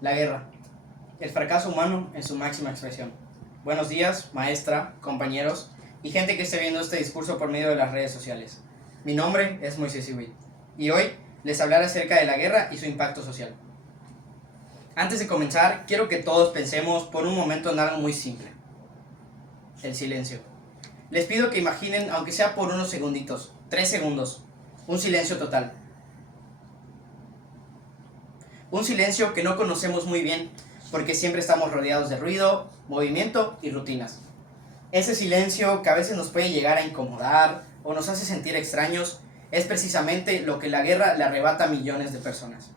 La guerra, el fracaso humano en su máxima expresión. Buenos días, maestra, compañeros y gente que esté viendo este discurso por medio de las redes sociales. Mi nombre es Moisés Iwit y hoy les hablaré acerca de la guerra y su impacto social. Antes de comenzar, quiero que todos pensemos por un momento en algo muy simple: el silencio. Les pido que imaginen, aunque sea por unos segunditos, 3 segundos, un silencio total. Un silencio que no conocemos muy bien, porque siempre estamos rodeados de ruido, movimiento y rutinas. Ese silencio que a veces nos puede llegar a incomodar o nos hace sentir extraños, es precisamente lo que la guerra le arrebata a millones de personas.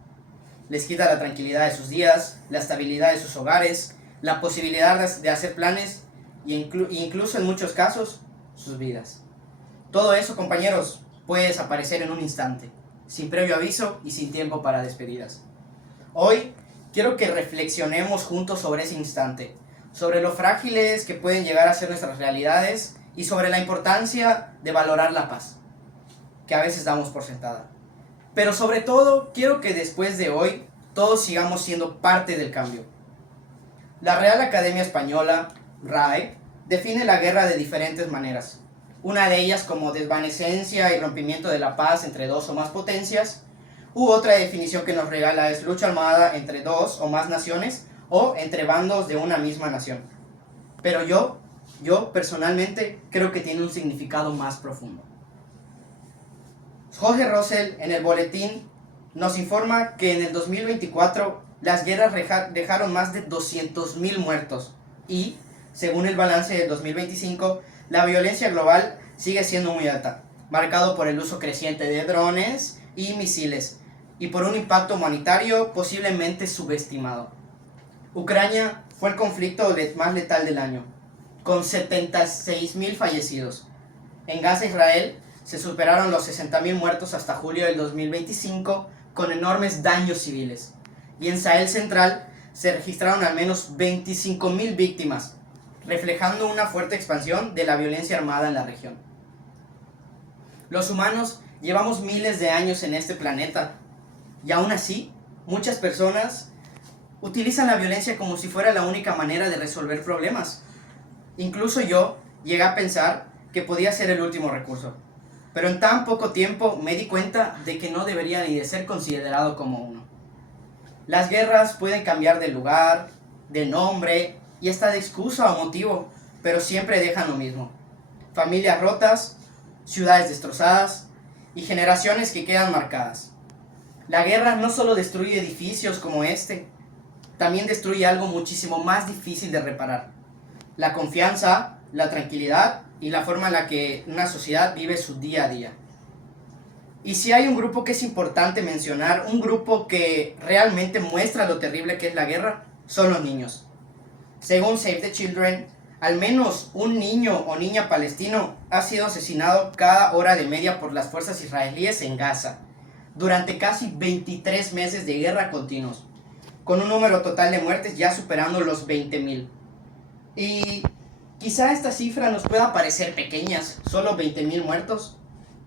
Les quita la tranquilidad de sus días, la estabilidad de sus hogares, la posibilidad de hacer planes e incluso en muchos casos, sus vidas. Todo eso, compañeros, puede desaparecer en un instante, sin previo aviso y sin tiempo para despedidas. Hoy quiero que reflexionemos juntos sobre ese instante, sobre lo frágiles que pueden llegar a ser nuestras realidades y sobre la importancia de valorar la paz, que a veces damos por sentada. Pero sobre todo, quiero que después de hoy todos sigamos siendo parte del cambio. La Real Academia Española, RAE, define la guerra de diferentes maneras. Una de ellas como desvanecencia y rompimiento de la paz entre dos o más potencias, u otra definición que nos regala es lucha armada entre dos o más naciones o entre bandos de una misma nación. Pero yo personalmente creo que tiene un significado más profundo. Jorge Rosell en el boletín nos informa que en el 2024 las guerras dejaron más de 200.000 muertos y, según el balance del 2025, la violencia global sigue siendo muy alta, marcado por el uso creciente de drones y misiles, y por un impacto humanitario posiblemente subestimado. Ucrania fue el conflicto más letal del año, con 76.000 fallecidos. En Gaza, Israel, se superaron los 60.000 muertos hasta julio del 2025, con enormes daños civiles. Y en Sahel Central se registraron al menos 25.000 víctimas, reflejando una fuerte expansión de la violencia armada en la región. Los humanos llevamos miles de años en este planeta, y aún así, muchas personas utilizan la violencia como si fuera la única manera de resolver problemas. Incluso yo llegué a pensar que podía ser el último recurso, pero en tan poco tiempo me di cuenta de que no debería ni de ser considerado como uno. Las guerras pueden cambiar de lugar, de nombre y hasta de excusa o motivo, pero siempre dejan lo mismo: familias rotas, ciudades destrozadas y generaciones que quedan marcadas. La guerra no solo destruye edificios como este, también destruye algo muchísimo más difícil de reparar: la confianza, la tranquilidad y la forma en la que una sociedad vive su día a día. Y si hay un grupo que es importante mencionar, un grupo que realmente muestra lo terrible que es la guerra, son los niños. Según Save the Children, al menos un niño o niña palestino ha sido asesinado cada hora de media por las fuerzas israelíes en Gaza, durante casi 23 meses de guerra continuos, con un número total de muertes ya superando los 20.000. Y quizá esta cifra nos pueda parecer pequeñas, solo 20.000 muertos.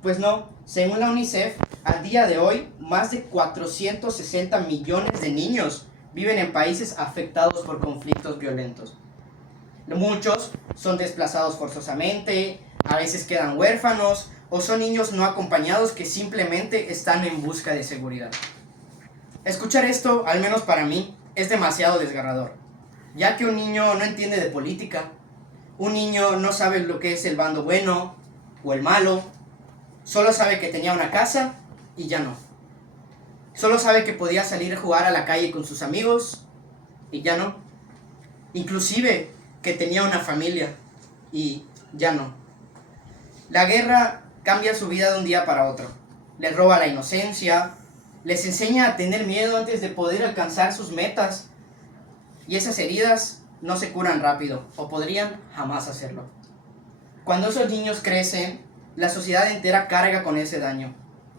Pues no, según la UNICEF, al día de hoy, más de 460 millones de niños viven en países afectados por conflictos violentos. Muchos son desplazados forzosamente, a veces quedan huérfanos o son niños no acompañados que simplemente están en busca de seguridad. Escuchar esto, al menos para mí, es demasiado desgarrador, ya que un niño no entiende de política, un niño no sabe lo que es el bando bueno o el malo, solo sabe que tenía una casa y ya no. Solo sabe que podía salir a jugar a la calle con sus amigos y ya no. Inclusive que tenía una familia y ya no. La guerra cambia su vida de un día para otro. Les roba la inocencia, les enseña a tener miedo antes de poder alcanzar sus metas. Y esas heridas no se curan rápido, o podrían jamás hacerlo. Cuando esos niños crecen, la sociedad entera carga con ese daño.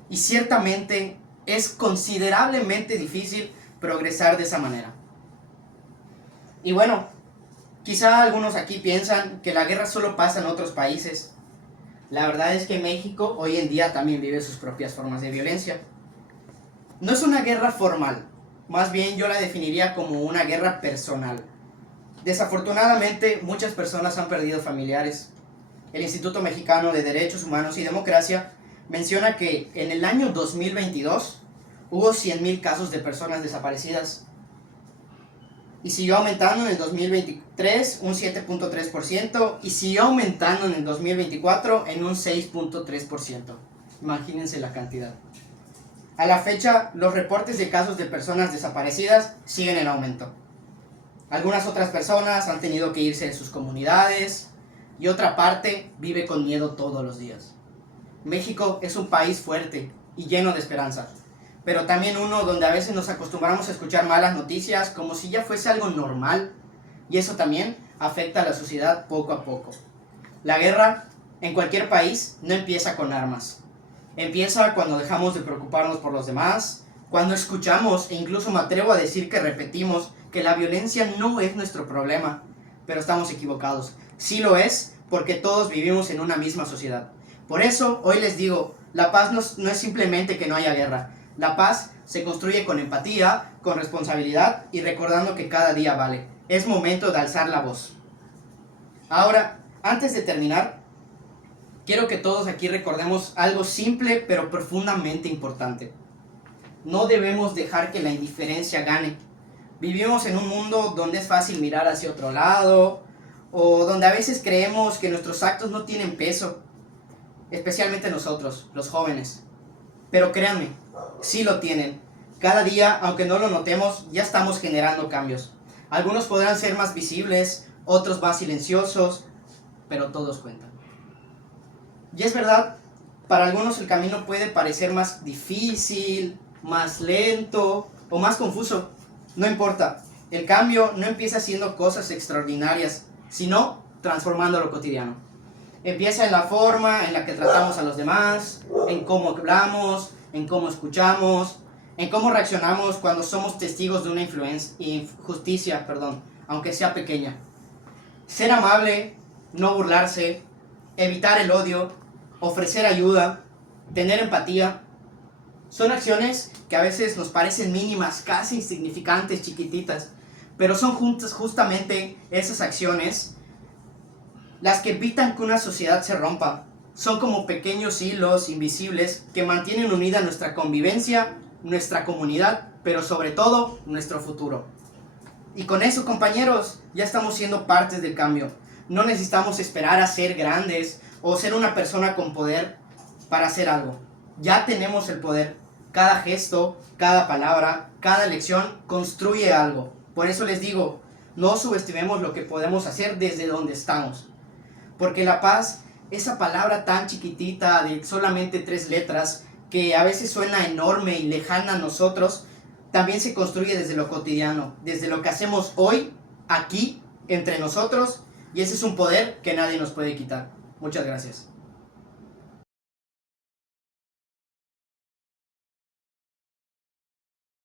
Y ciertamente es considerablemente difícil progresar de esa manera. Y bueno, quizá algunos aquí piensan que la guerra solo pasa en otros países. La verdad es que México hoy en día también vive sus propias formas de violencia. No es una guerra formal, más bien yo la definiría como una guerra personal. Desafortunadamente, muchas personas han perdido familiares. El Instituto Mexicano de Derechos Humanos y Democracia menciona que en el año 2022 hubo 100,000 casos de personas desaparecidas y siguió aumentando en el 2023 un 7.3% y siguió aumentando en el 2024 en un 6.3%. Imagínense la cantidad. A la fecha, los reportes de casos de personas desaparecidas siguen en aumento. Algunas otras personas han tenido que irse de sus comunidades y otra parte vive con miedo todos los días. México es un país fuerte y lleno de esperanza, pero también uno donde a veces nos acostumbramos a escuchar malas noticias como si ya fuese algo normal, y eso también afecta a la sociedad poco a poco. La guerra en cualquier país no empieza con armas. Empieza cuando dejamos de preocuparnos por los demás, cuando escuchamos e incluso me atrevo a decir que repetimos que la violencia no es nuestro problema, pero estamos equivocados. Sí lo es, porque todos vivimos en una misma sociedad. Por eso hoy les digo, la paz no es simplemente que no haya guerra. La paz se construye con empatía, con responsabilidad y recordando que cada día vale. Es momento de alzar la voz. Ahora, antes de terminar, quiero que todos aquí recordemos algo simple pero profundamente importante. No debemos dejar que la indiferencia gane. Vivimos en un mundo donde es fácil mirar hacia otro lado o donde a veces creemos que nuestros actos no tienen peso, especialmente nosotros, los jóvenes. Pero créanme, sí lo tienen. Cada día, aunque no lo notemos, ya estamos generando cambios. Algunos podrán ser más visibles, otros más silenciosos, pero todos cuentan. Y es verdad, para algunos el camino puede parecer más difícil, más lento o más confuso. No importa, el cambio no empieza haciendo cosas extraordinarias, sino transformando lo cotidiano. Empieza en la forma en la que tratamos a los demás, en cómo hablamos, en cómo escuchamos, en cómo reaccionamos cuando somos testigos de una injusticia, aunque sea pequeña. Ser amable, no burlarse, evitar el odio, ofrecer ayuda, tener empatía, son acciones que a veces nos parecen mínimas, casi insignificantes, chiquititas, pero son justamente esas acciones las que evitan que una sociedad se rompa. Son como pequeños hilos invisibles que mantienen unida nuestra convivencia, nuestra comunidad, pero sobre todo nuestro futuro. Y con eso, compañeros, ya estamos siendo partes del cambio. No necesitamos esperar a ser grandes o ser una persona con poder para hacer algo. Ya tenemos el poder. Cada gesto, cada palabra, cada elección construye algo. Por eso les digo, no subestimemos lo que podemos hacer desde donde estamos. Porque la paz, esa palabra tan chiquitita de solamente 3 letras, que a veces suena enorme y lejana a nosotros, también se construye desde lo cotidiano, desde lo que hacemos hoy, aquí, entre nosotros, y ese es un poder que nadie nos puede quitar. Muchas gracias.